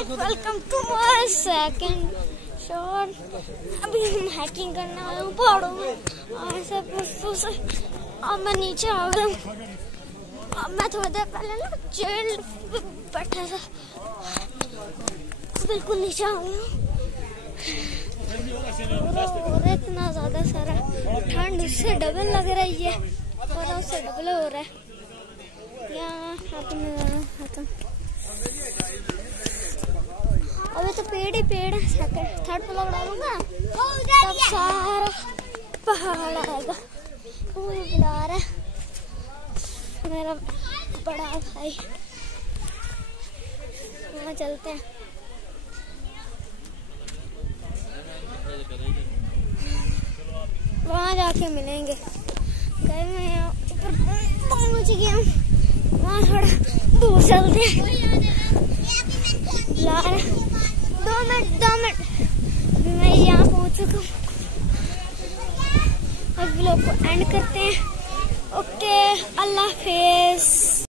Guys, welcome to my second shot. अभी हम hacking करने आए हूँ पहाड़ों में। अब मैं नीचे आ गया हूँ। अब मैं थोड़ी देर पहले ना चेयर पे बैठा था, बिल्कुल नीचे आ गया हूँ। इतना ज्यादा सारा ठंड उससे डबल लग रही है और उससे डबल हो रहा है। अभी तो पेड़ ही पेड़ है। सेकंड थर्ड ब्लॉक डालूंगा तब सारा पहाड़ आएगा। वो बुला रहा है मेरा बड़ा भाई। वहाँ चलते हैं। वहाँ जाके मिलेंगे। कहीं मैं ऊपर पहुँच गया हूँ, वहाँ थोड़ा दूर चलते हैं। 2 मिनट मैं यहाँ पहुँच चुका हूँ। अब व्लॉग को एंड करते हैं। ओके, अल्लाह हाफिज़।